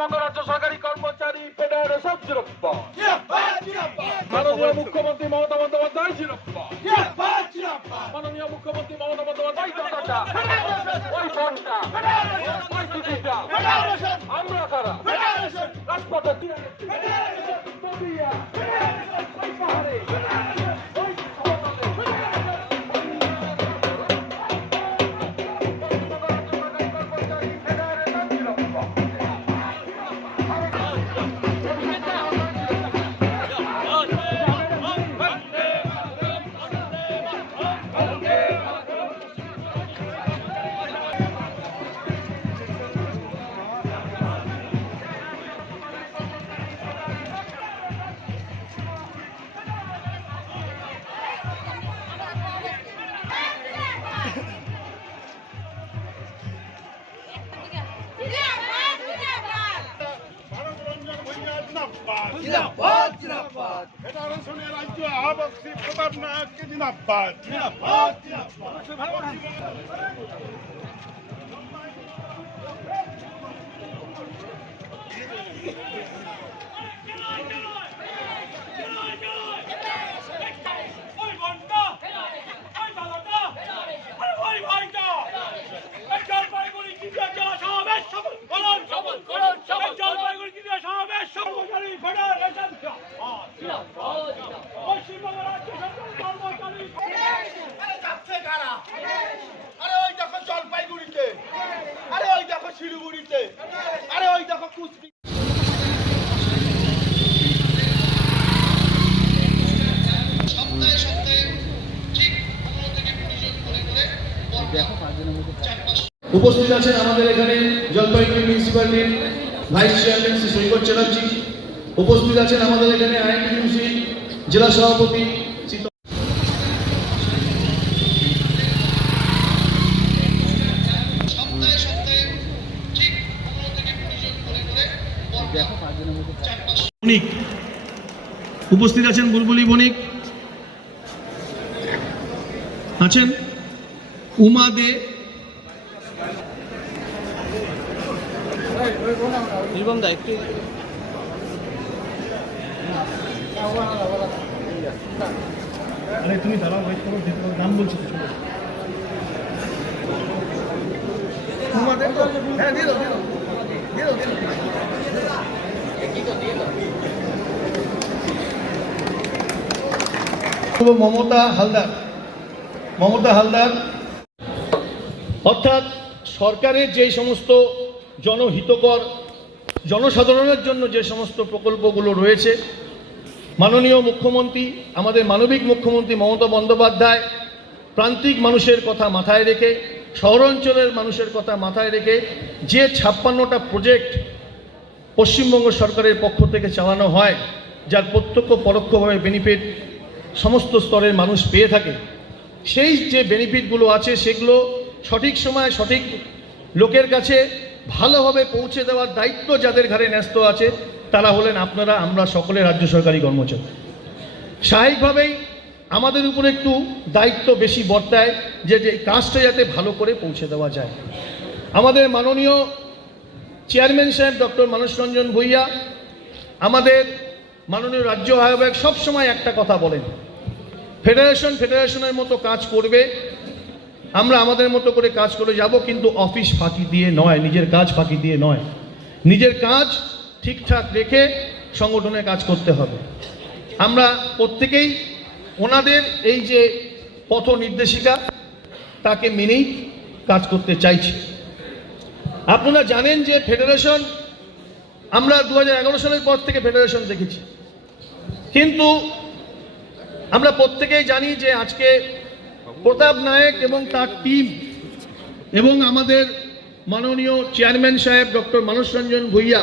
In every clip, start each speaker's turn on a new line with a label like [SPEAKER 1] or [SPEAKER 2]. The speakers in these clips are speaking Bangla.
[SPEAKER 1] সমগ্র রাজ্য সরকারি কর্মচারী
[SPEAKER 2] ফেডারেশন জিরপ্প।
[SPEAKER 1] মাননীয় মুখ্যমন্ত্রী মমতা বন্দ্যোপাধ্যায় জিরপ্প।
[SPEAKER 3] মাননীয় মুখ্যমন্ত্রী মমতা
[SPEAKER 2] বন্দ্যোপাধ্যায় জিরাফাত।
[SPEAKER 3] ফেডারেশনের রাজ্য আহ্বায়ক শ্রী প্রতাপ নায়ককে জিন্দাবাদ।
[SPEAKER 2] জিরাফাত, জিরাফাত।
[SPEAKER 4] ওই ঘণ্টা ওই বাবাটা আর ওই ভাইটা এই জলপাইগুড়ি তৃতীয় জেলা সমাবেশ সফল করুন সফল করুন সফল জলপাইগুড়ি তৃতীয় সমাবেশ কর্মচারী ফেডারেশন পশ্চিমবঙ্গ রাজ্য সরকার কর্মচারী
[SPEAKER 2] কারা? আরে ওই দেখো জলপাইগুড়িতে। আরে ওই দেখো শিলিগুড়িতে। আরে ওই দেখো কুচবি
[SPEAKER 5] উপস্থিত আছেন আমাদের এখানে জলপাইগুড়ি মিউনিসিপ্যালিটির ভাইস চেয়ারম্যান শ্রী সৈকত চ্যাটার্জি। উপস্থিত আছেন আমাদের এখানে আইএনটিউসি জেলা সভাপতি বণিক। উপস্থিত আছেন বুলবুলি বণিক। আছেন উমা দে। আরে তুমি দাঁড়াও ওয়েট করো নাম বলছি হ্যাঁ দিয়ে দাও দিয়ে দাও দিয়ে দাও দিয়ে দাও মমতা হালদার। মমতা হালদার, অর্থাৎ সরকারের যেই সমস্ত জনহিতকর, জনসাধারণের জন্য যে সমস্ত প্রকল্পগুলো রয়েছে, মাননীয় মুখ্যমন্ত্রী, আমাদের মানবিক মুখ্যমন্ত্রী মমতা বন্দ্যোপাধ্যায়, প্রান্তিক মানুষের কথা মাথায় রেখে, শহরাঞ্চলের মানুষের কথা মাথায় রেখে যে ছাপ্পান্নটা প্রজেক্ট পশ্চিমবঙ্গ সরকারের পক্ষ থেকে চালানো হয়, যার প্রত্যক্ষ পরোক্ষভাবে বেনিফিট সমস্ত স্তরের মানুষ পেয়ে থাকে। সেই যে বেনিফিটগুলো আছে, সেগুলো সঠিক সময় সঠিক লোকের কাছে ভালোভাবে পৌঁছে দেওয়ার দায়িত্ব যাদের ঘাড়ে ন্যস্ত আছে, তারা হলেন আপনারা, আমরা সকলে রাজ্য সরকারি কর্মচারী। স্বাভাবিকভাবেই আমাদের উপর একটু দায়িত্ব বেশি বর্তায় যে যে কাজটা যাতে ভালো করে পৌঁছে দেওয়া যায়। আমাদের মাননীয় চেয়ারম্যান সাহেব ডক্টর মানস রঞ্জন ভূঁইয়া, আমাদের মাননীয় রাজ্য আহ্বায়ক সবসময় একটা কথা বলেন। ফেডারেশন ফেডারেশনের মতো কাজ করবে। আমরা আমাদের মতো করে কাজ করে যাব কিন্তু অফিস ফাঁকি দিয়ে নয়, নিজের কাজ ফাঁকি দিয়ে নয়। নিজের কাজ ঠিকঠাক রেখে সংগঠনে কাজ করতে হবে। আমরা প্রত্যেকেই ওনাদের এই যে পথ নির্দেশিকা, তাকে মেনেই কাজ করতে চাইছি। আপনারা জানেন যে ফেডারেশন আমরা দু হাজার এগারো সালের পর থেকে ফেডারেশন দেখেছি। কিন্তু আমরা প্রত্যেকেই জানি যে আজকে প্রতাপ নায়েক এবং তার টিম এবং আমাদের মাননীয় চেয়ারম্যান সাহেব ডক্টর মানস রঞ্জন ভূঁইয়া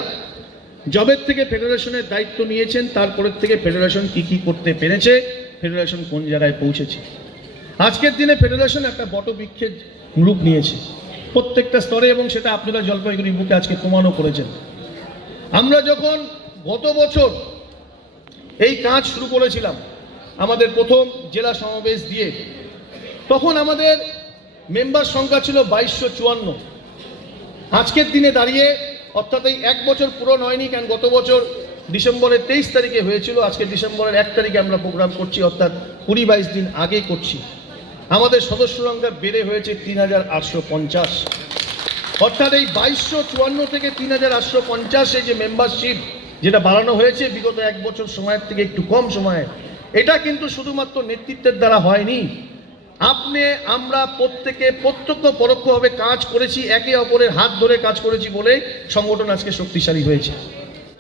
[SPEAKER 5] জবের থেকে ফেডারেশনের দায়িত্ব নিয়েছেন, তারপরের থেকে ফেডারেশন কি কি করতে পেরেছে ফেডারেশন কোন জায়গায় পৌঁছেছে। আজকের দিনে ফেডারেশন একটা বটবৃক্ষের রূপ নিয়েছে। প্রত্যেকটা স্তরে এবং সেটা আপনারা জলপাইগুড়ি বুকে আজকে প্রমাণও করেছেন। আমরা যখন গত বছর এই কাজ শুরু করেছিলাম আমাদের প্রথম জেলা সমাবেশ দিয়ে। তখন আমাদের মেম্বার সংখ্যা ছিল বাইশশো চুয়ান্ন। আজকের দিনে দাঁড়িয়ে অর্থাৎ এই এক বছর পূরণ হয়নি কারণ গত বছর ডিসেম্বরের তেইশ তারিখে হয়েছিল, আজকে ডিসেম্বরের এক তারিখে আমরা প্রোগ্রাম করছি, অর্থাৎ কুড়ি বাইশ দিন আগে করছি। আমাদের সদস্য সংখ্যা বেড়ে হয়েছে তিন হাজার আটশো পঞ্চাশ। অর্থাৎ এই বাইশশো চুয়ান্ন থেকে তিন হাজার আটশো পঞ্চাশে যে মেম্বারশিপ যেটা বাড়ানো হয়েছে বিগত এক বছর সময়ের থেকে একটু কম সময়ে, এটা কিন্তু শুধুমাত্র নেতৃত্বের দ্বারা হয়নি। আপনি, আমরা প্রত্যেকে প্রত্যক্ষ পরোক্ষভাবে কাজ করেছি, একে অপরের হাত ধরে কাজ করেছি বলে সংগঠন আজকে শক্তিশালী হয়েছে।